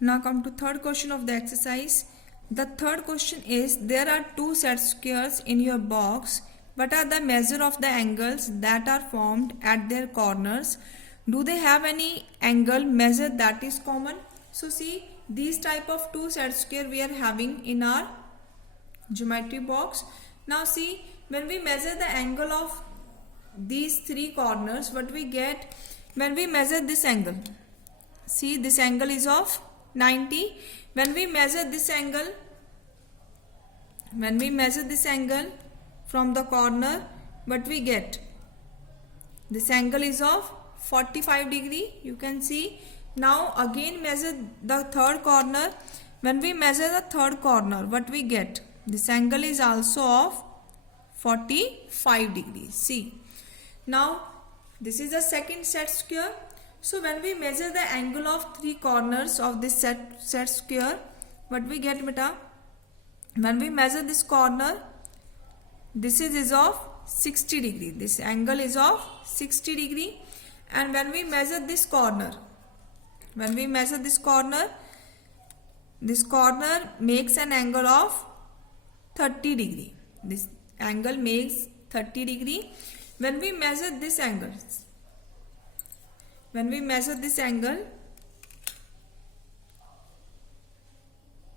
Now come to third question of the exercise. The third question is, there are two set squares in your box. What are the measure of the angles that are formed at their corners? Do they have any angle measure that is common? So see, these type of two set square we are having in our geometry box. Now see, when we measure the angle of these three corners, what we get when we measure this angle? See, this angle is of 90. When we measure this angle from the corner, what we get? This angle is of 45 degree. You can see. Now again measure the third corner. When we measure the third corner, what we get? This angle is also of 45 degrees. See. Now this is the second set square. So when we measure the angle of three corners of this set square, what we get, beta? When we measure this corner, this is of 60 degree. This angle is of 60 degree. And when we measure this corner, this corner makes an angle of 30 degree. This angle makes 30 degree. When we measure this angle,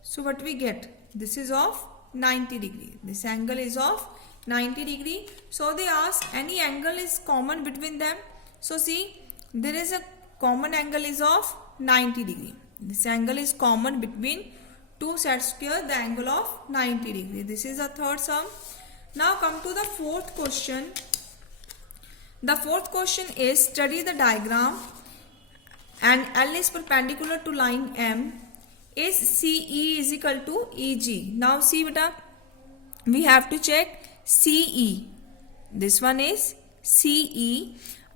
so what we get? This is of 90 degree. This angle is of 90 degree. So they ask, any angle is common between them. So see, there is a common angle is of 90 degree. This angle is common between two set square, the angle of 90 degree. This is the third sum. Now come to the fourth question. The fourth question is, study the diagram and L is perpendicular to line M. Is CE is equal to EG. Now see beta, we have to check CE. This one is CE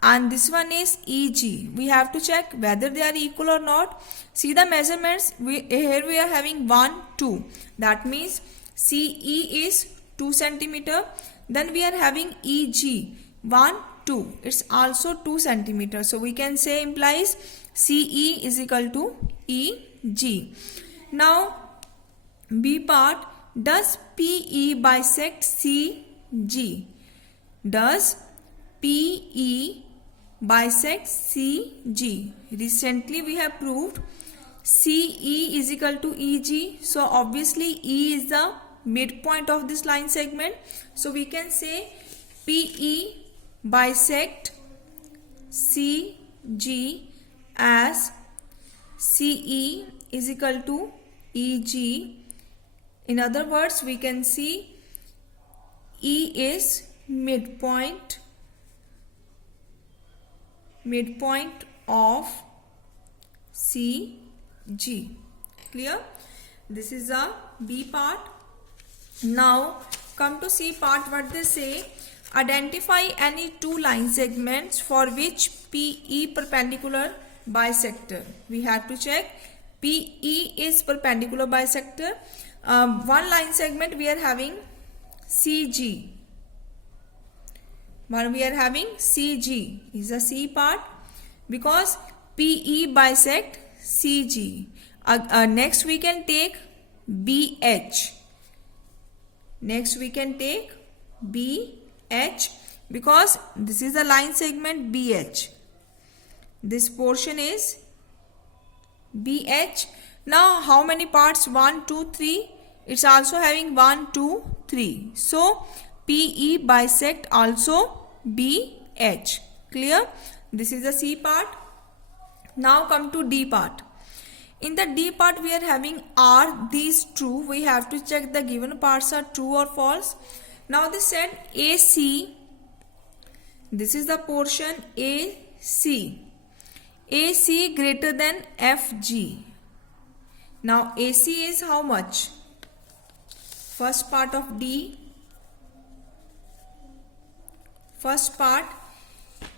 and this one is EG. We have to check whether they are equal or not. See the measurements. Here we are having 1, 2. That means CE is 2 centimeter. Then we are having EG 1, 2. It's also 2 centimeter. So we can say implies CE is equal to EG. Now B part, does PE bisect CG? Does PE bisect CG? Recently we have proved CE is equal to EG. So obviously E is the midpoint of this line segment. So we can say PE bisect CG as CE is equal to EG. In other words, we can see E is midpoint of CG. Clear? This is a B part. Now come to C part. What they say, identify any two line segments for which PE perpendicular bisector. We have to check PE is perpendicular bisector. One line segment we are having CG. One we are having CG is a C part because PE bisect CG. Next we can take BH. Next we can take BH because this is the line segment BH. This portion is BH. Now how many parts? 1, 2, 3. It's also having 1, 2, 3. So PE bisect also BH. Clear? This is the C part. Now come to D part. In the D part we are having, are these true? We have to check the given parts are true or false. Now they said AC. This is the portion AC. AC greater than FG. Now AC is how much? First part of D. First part,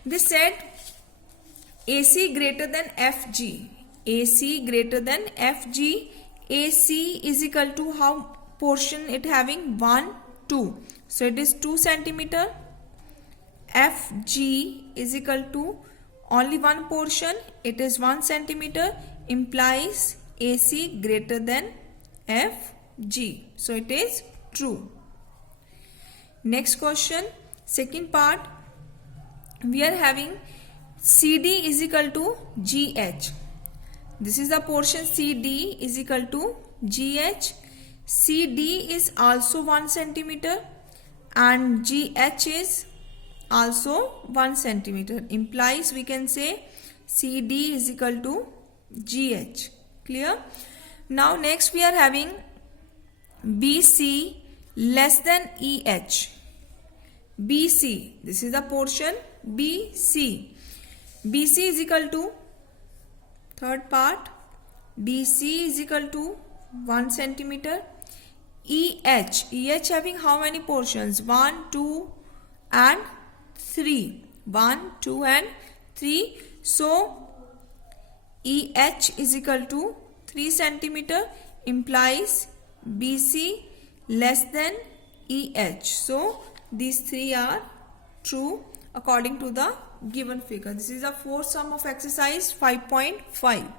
they said AC greater than FG. AC greater than FG. AC is equal to how portion it having? 1, 2. So it is 2 centimeter. FG is equal to only one portion. It is 1 centimeter. Implies AC greater than FG. So it is true. Next question, second part, we are having CD is equal to GH. This is the portion CD is equal to GH. CD is also 1 centimeter and GH is also 1 centimeter. Implies we can say CD is equal to GH. Clear? Now next we are having BC less than EH. BC, this is the portion BC. BC is equal to, third part, BC is equal to 1 centimeter. EH having how many portions? 1, 2 and 3. 1, 2 and 3. So EH is equal to 3 centimeter, implies BC less than EH. So these three are true according to the given figure. This is the fourth sum of exercise 5.5.